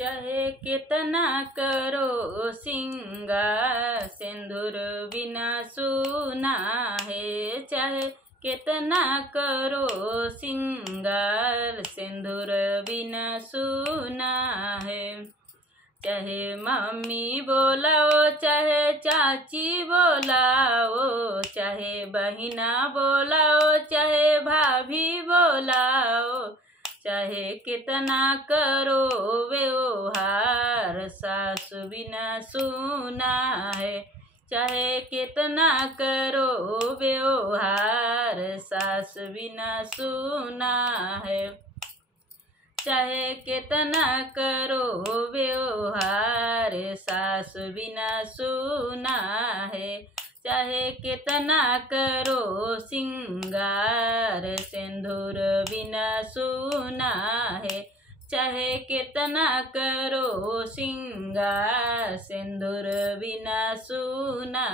चाहे कितना करो सिंगार सिंदूर बिना सूना है। चाहे कितना करो सिंगार सिंदूर बिना सूना है। चाहे मम्मी बोलाओ चाहे चाची बोलाओ, चाहे बहिना बोलाओ चाहे भाभी बोलाओ, चाहे कितना करो व्यवहार सासु बिना सूना है। चाहे कितना करो व्यवहार सासु बिना सूना है। चाहे कितना करो व्यवहार सासु बिना सूना है। चाहे कितना करो सिंगार सिंदूर बिना सूना है। चाहे कितना करो सिंगार सिंदूर बिना सूना